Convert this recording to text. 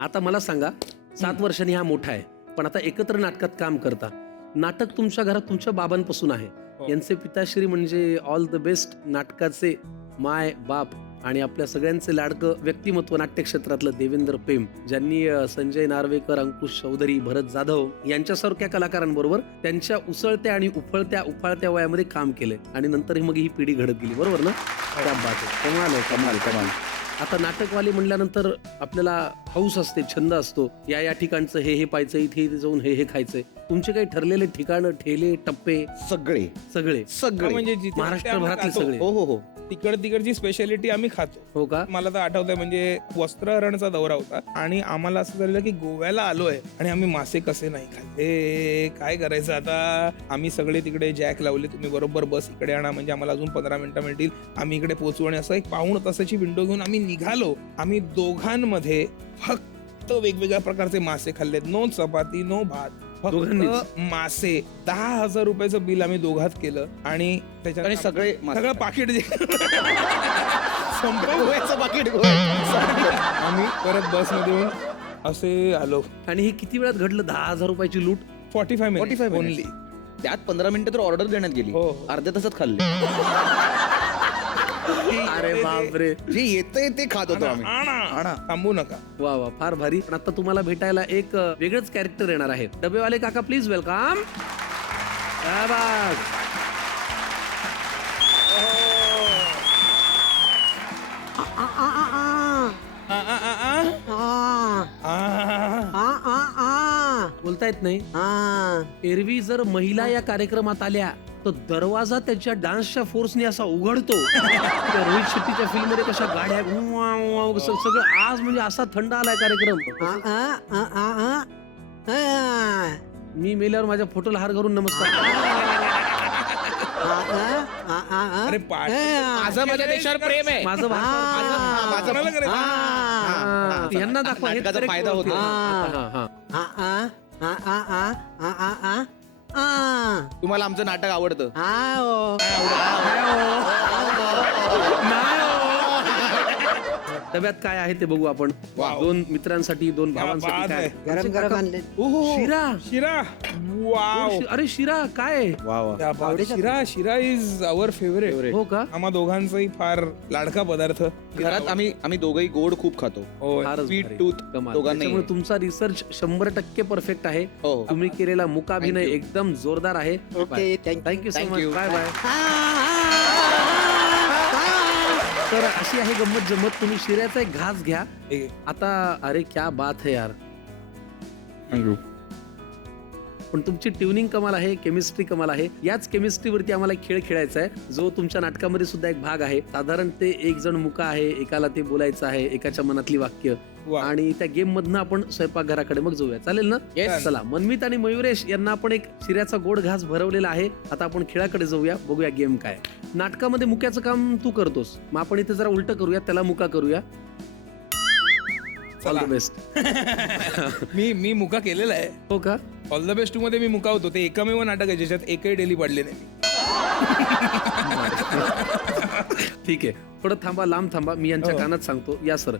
आता मला सांगा 7 वर्षांनी हा मोठा आहे पण आता एकत्र नाटकात काम करता. नाटक तुमच्या घरात तुमच्या बाबांपासून आहे. यांचे पिताश्री म्हणजे ऑल द बेस्ट नाटकाचे माय बाप आणि आपल्या सगळ्यांचे लाडकं व्यक्तिमत्व नाट्य क्षेत्रातलं देवेंद्र पेम, ज्यांनी संजय नार्वेकर, अंकुश चौधरी, भरत जाधव यांच्यासारख्या कलाकारांबरोबर त्यांच्या उसळत्या आणि उफाळत्या वयामध्ये काम केलंय आणि नंतर मग ही पिढी घडत गेली. बरोबर ना? त्या बात आहे. कमाल आहे, कमाल कमाल. आता नाटकवाली म्हणल्यानंतर आपल्याला हौस असते, छंद असतो, या ठिकाणचं हे पाहायचं, इथे जाऊन हे खायचंय. तुमचे काही ठरलेले ठिकाण, ठेले, टप्पे? सगळे सगळे सगळे म्हणजे महाराष्ट्रभरातले सगळे? हो हो हो. तिकडची स्पेशालिटी आम्ही खातो. हो का? मला तर आठवतंय म्हणजे वस्त्रहरणचा दौरा होता आणि आम्हाला असं झालेलं की गोव्याला आलोय आणि आम्ही मासे कसे नाही खाल्ले, काय करायचं आता. आम्ही सगळे तिकडे जॅक लावले, तुम्ही बरोबर बस इकडे आणा म्हणजे आम्हाला अजून 15 मिनिटं मिळतील, आम्ही इकडे पोहोचू. आणि असं एक पाऊण तासाची विंडो घेऊन आम्ही निघालो. आम्ही दोघांमध्ये फक्त वेगवेगळ्या प्रकारचे मासे खाल्लेत. नो चपाती, नो भात, फक्त मासे. 10,000 रुपयाचं बिल आम्ही दोघात केलं आणि त्याच्यात आणि सगळं पाकिट गोव्याचं पाकीट आम्ही परत बसमध्ये येऊन असे आलो. आणि हे किती वेळात घडलं? 10,000 रुपयाची लूट? 45 मिनिट ओनली. त्यात 15 मिनिटं तर ऑर्डर देण्यात गेली. हो. अर्ध्या तासात खाल्ले. अरे बापरे. जे येतंय ते खात होतो आम्ही. आणा, थांबू नका. वा वा, फार भारी. पण आता तुम्हाला भेटायला एक वेगळंच कॅरेक्टर येणार आहे. डबेवाले काका प्लीज वेलकम. बोलता येत नाही. एरवी जर महिला या कार्यक्रमात आल्या तर दरवाजा त्याच्या डान्सच्या फोर्सने असा उघडतो. त्या रोहित शेट्टीच्या फिल्म मध्ये कशा गाड्या सगळं. आज म्हणजे असा थंड आलाय कार्यक्रम. मी मेल्यावर माझ्या फोटोला हार घालून नमस्कार. अरे माझं माझ्या देशावर प्रेम आहे. माझं यांना दाखवा. नाटकाचा फायदा होतो. तुम्हाला आमचं नाटक आवडतं? डब्यात काय आहे ते बघू आपण. 2 मित्रांसाठी, 2 भावांसाठी काय गरम गरम आणले. शिरा. वाव. अरे शिरा काय? शिरा इज अवर फेवरेट. हो का? आम्हा दोघांचाही फार लाडका पदार्थ. घरात आम्ही दोघंही गोड खूप खातो. फारच स्वीट भारी. टूथ कमाल. दोघांनाही. त्यामुळे तुमचा रिसर्च 100% परफेक्ट आहे. हो. तुम्ही केलेला मुकाभिनय Thank you. एकदम जोरदार आहे. Okay, thank you so Thank much. you. Bye bye. तर अशी आहे गंमत जमत. तुम्ही शिऱ्याचा एक घास घ्या आता. अरे क्या बात है यार. पण तुमची ट्युनिंग कमाल आहे, केमिस्ट्री कमाल आहे. याच केमिस्ट्रीवरती आम्हाला खेळ खेळायचा आहे, जो तुमच्या नाटकामध्ये सुद्धा एक भाग आहे. साधारण ते एक जण मुका आहे, एकाला ते बोलायचं आहे, एकाच्या मनातली वाक्य. आणि त्या गेम मधनं आपण स्वयंपाकघराकडे मग जाऊया. चालेल ना? चला. मनमित आणि मयुरेश यांना आपण एक शिऱ्याचा गोड घास भरवलेला आहे. आता आपण खेळाकडे जाऊया, बघूया गेम काय. नाटकामध्ये मुक्याचं काम तू करतोस, मग आपण इथे जरा उलट करूया, त्याला मुका करूया. All the best. मी मुका केलेला आहे. हो का? ऑल द बेस्ट 2 मध्ये मी मुका होतो. ते एकमेव नाटक आहे ज्याच्यात एकही डेली पडले नाही. ठीक आहे. थोडं थांबा, लांब थांबा. मी यांच्या कानात सांगतो. या सर.